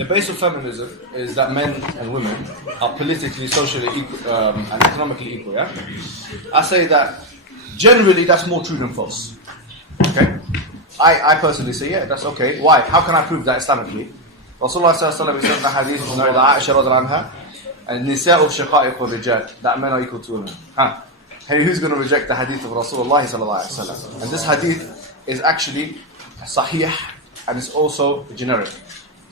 The base of feminism is that men and women are politically, socially equal, and economically equal, yeah? I say that generally that's more true than false. Okay? I personally say, yeah, that's okay. Why? How can I prove that Islamically? Rasulullah sallallahu alayhi wa sallam said in the hadith from Aisha radhiallahu anha, النساء شقائق الرجال, that men are equal to women. Hey, who's going to reject the hadith of Rasulullah sallallahu alayhi wa sallam? And this hadith is actually sahih and it's also generic.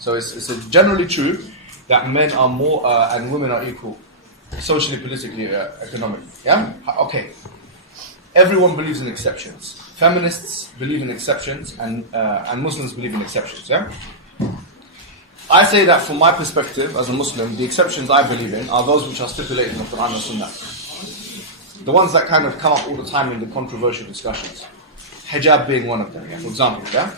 So it's generally true that men are more and women are equal, socially, politically, economically. Yeah? Okay. Everyone believes in exceptions. Feminists believe in exceptions and Muslims believe in exceptions. Yeah? I say that from my perspective as a Muslim, the exceptions I believe in are those which are stipulated in the Quran and Sunnah. The ones that kind of come up all the time in the controversial discussions. Hijab being one of them, yeah, for example. Yeah?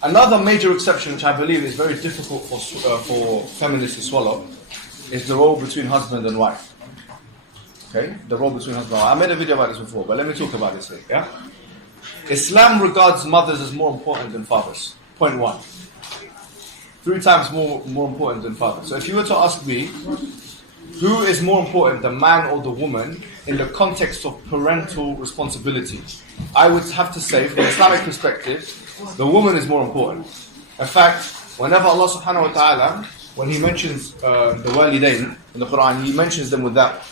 Another major exception which I believe is very difficult for feminists to swallow is the role between husband and wife. Okay? The role between husband and wife. I made a video about this before, but let me talk about this here. Yeah? Islam regards mothers as more important than fathers. Point one. 3 times more important than fathers. So if you were to ask me, who is more important, the man or the woman, in the context of parental responsibility, I would have to say, from an Islamic perspective, the woman is more important. In fact, whenever Allah subhanahu wa ta'ala, when He mentions the walidain in the Quran, He mentions them with that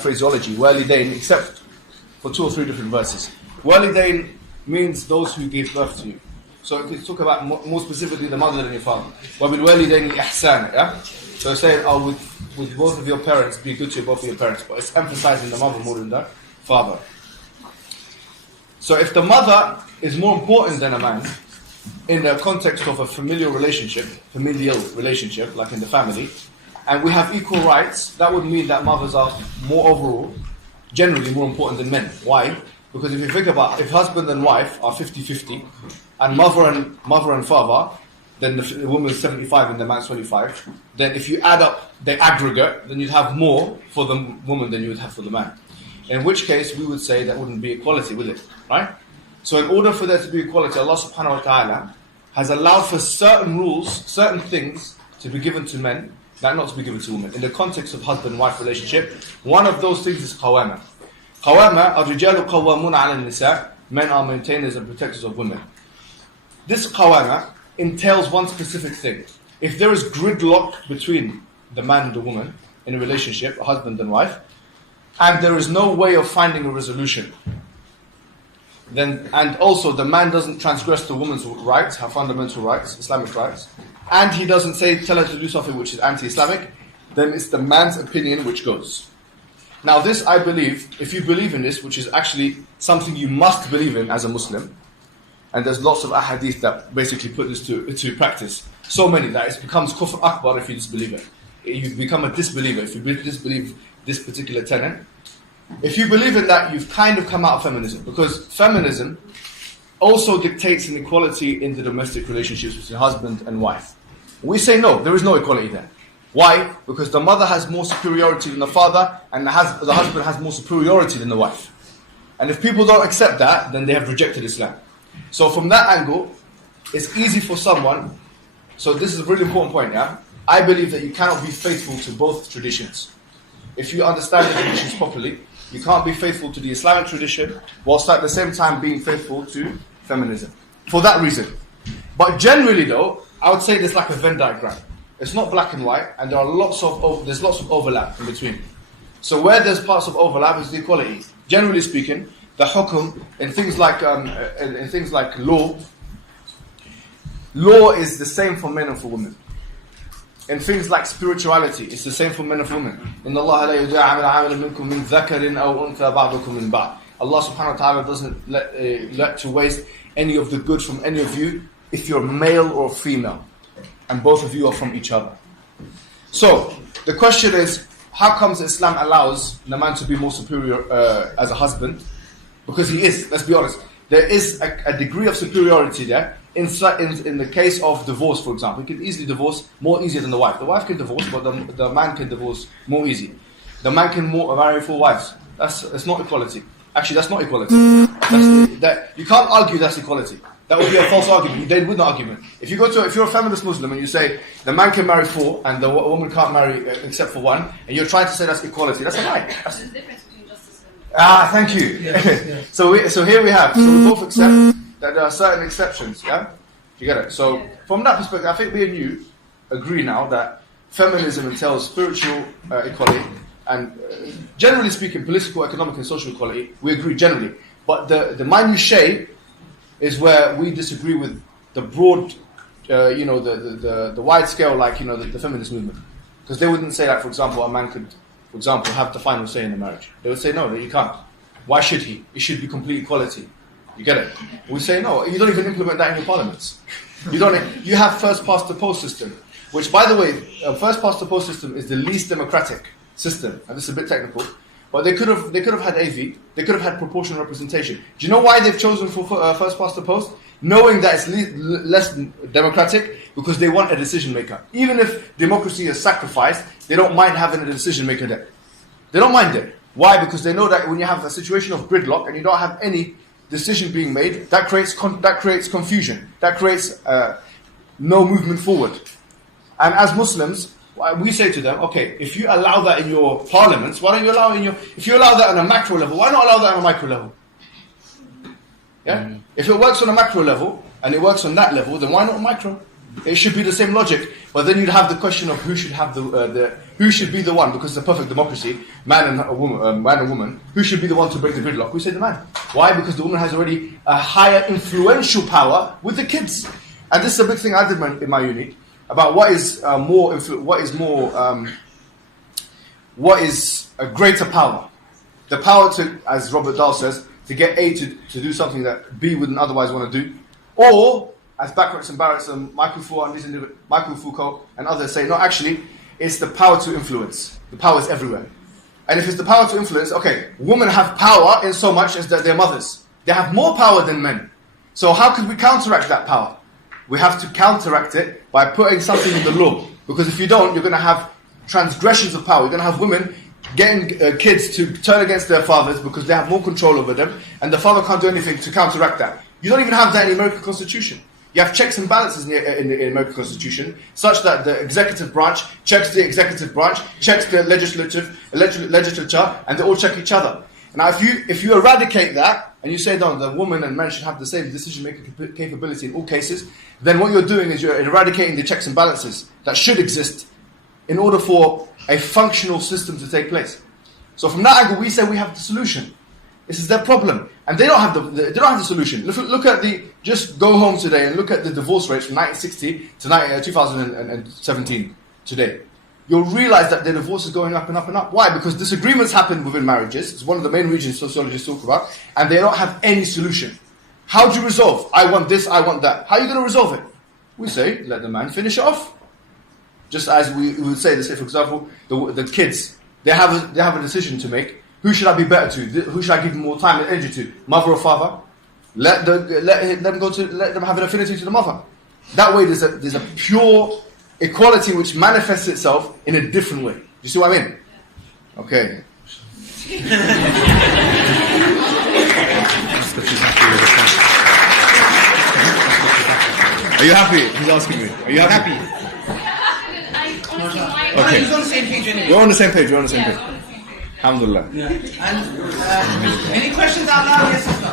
phraseology, walidain, except for 2 or 3 different verses. Walidain means those who gave birth to you. So it could talk about more specifically the mother than your father. وَبِالْوَالِدَيْنِ إِحْسَانًا, yeah? So saying, with both of your parents, be good to both of your parents. But it's emphasizing the mother more than the father. So if the mother is more important than a man, in the context of a familial relationship, like in the family, and we have equal rights, that would mean that mothers are more overall, generally more important than men. Why? Because if you think about, if husband and wife are 50-50, and mother and father, then the woman's 75 and the man's 25, then if you add up the aggregate, then you'd have more for the woman than you would have for the man. In which case, we would say that wouldn't be equality, would it? Right? So in order for there to be equality, Allah subhanahu wa ta'ala has allowed for certain rules, certain things to be given to men, that not to be given to women. In the context of husband-wife relationship, one of those things is qawama. Qawama, الرجال قوامون على النساء, men are maintainers and protectors of women. This qawama entails one specific thing. If there is gridlock between the man and the woman in a relationship, a husband and wife, and there is no way of finding a resolution, then, and also the man doesn't transgress the woman's rights, her fundamental rights, Islamic rights, and he doesn't tell her to do something which is anti-Islamic, then it's the man's opinion which goes. Now this, I believe, if you believe in this, which is actually something you must believe in as a Muslim, and there's lots of ahadith that basically put this to practice. So many that it becomes kufr akbar if you disbelieve it. You become a disbeliever if you disbelieve this particular tenet. If you believe in that, you've kind of come out of feminism. Because feminism also dictates an equality in the domestic relationships between husband and wife. We say no, there is no equality there. Why? Because the mother has more superiority than the father, and the husband has more superiority than the wife. And if people don't accept that, then they have rejected Islam. So from that angle, it's easy for someone. So this is a really important point, yeah? I believe that you cannot be faithful to both traditions. If you understand the traditions properly, you can't be faithful to the Islamic tradition whilst at the same time being faithful to feminism. For that reason. But generally though, I would say there's like a Venn diagram. It's not black and white, and there's lots of overlap in between. So where there's parts of overlap is the equality. Generally speaking, the hukum in things like law is the same for men and for women. In things like spirituality, it's the same for men and for women. إِنَّ اللَّهَ لَا يُضِيعُ عَمَلَ عَامِلٍ مِنْكُم مِّن ذَكَرٍ أَوْ أُنثَىٰ بَعْضُكُم مِّن بَعْضٍ. Allah subhanahu wa ta'ala doesn't let to waste any of the good from any of you if you're male or female. And both of you are from each other. So, the question is, how comes Islam allows the man to be more superior as a husband? Because he is, let's be honest. There is a degree of superiority there. In the case of divorce, for example, he can easily divorce more easier than the wife. The wife can divorce, but the man can divorce more easy. The man can marry 4 wives. It's not equality. Actually, that's not equality. You can't argue that's equality. That would be a false argument. They would not argument. If you're a feminist Muslim and you say the man can marry 4 and the woman can't marry except for 1, and you're trying to say that's equality, that's a lie. That's the difference between justice and... thank you. Yes. So here we have. So we both accept that there are certain exceptions. Yeah, you get it. So from that perspective, I think me and you agree now that feminism entails spiritual equality and, generally speaking, political, economic, and social equality. We agree generally, but the minutiae is where we disagree with the broad, the wide scale, like, the feminist movement. Because they wouldn't say that, for example, a man could, for example, have the final say in the marriage. They would say, no, you can't. Why should he? It should be complete equality. You get it? We say, no, you don't even implement that in your parliaments. You have first past the post system, which, by the way, first past the post system is the least democratic system. And this is a bit technical. But they could have had AV. They could have had proportional representation. Do you know why they've chosen for first past the post? Knowing that it's less democratic, because they want a decision maker. Even if democracy is sacrificed, they don't mind having a decision maker there. They don't mind it. Why? Because they know that when you have a situation of gridlock and you don't have any decision being made, that creates confusion. That creates no movement forward. And as Muslims, we say to them, okay, if you allow that in your parliaments, why don't you allow if you allow that on a macro level, why not allow that on a micro level? Yeah? If it works on a macro level, and it works on that level, then why not micro? It should be the same logic. But then you'd have the question of who should have who should be the one, because it's a perfect democracy, man and woman, who should be the one to break the gridlock? We say the man. Why? Because the woman has already a higher influential power with the kids. And this is a big thing I did in my uni, about what is a greater power. The power to, as Robert Dahl says, to get A to do something that B wouldn't otherwise want to do. Or, as Backwards and Barrett's and Michael Foucault and others say, no, actually, it's the power to influence. The power is everywhere. And if it's the power to influence, okay, women have power in so much as that they're mothers. They have more power than men. So how could we counteract that power? We have to counteract it by putting something in the law. Because if you don't, you're going to have transgressions of power. You're going to have women getting kids to turn against their fathers because they have more control over them, and the father can't do anything to counteract that. You don't even have that in the American Constitution. You have checks and balances in the American Constitution, such that the executive branch checks the executive branch, checks the legislature, and they all check each other. Now, if you eradicate that, and you say, no, the woman and man should have the same decision-making capability in all cases, then what you're doing is you're eradicating the checks and balances that should exist in order for a functional system to take place. So from that angle, we say we have the solution. This is their problem, and they don't have the solution. Look at just go home today and look at the divorce rates from 1960 to 2017 today. You'll realize that the divorce is going up and up and up. Why? Because disagreements happen within marriages. It's one of the main regions sociologists talk about, and they don't have any solution. How do you resolve? I want this, I want that. How are you going to resolve it? We say, let the man finish it off. Just as we would say, for example, the kids, they have a decision to make. Who should I be better to? Who should I give more time and energy to? Mother or father? Let them have an affinity to the mother. That way, there's a pure equality which manifests itself in a different way. You see what I mean? Okay. Are you happy? He's asking me. Are you happy? Okay. He's on the same page anyway. We're on the same page. Alhamdulillah. Yeah. And any questions out loud? Yes or no?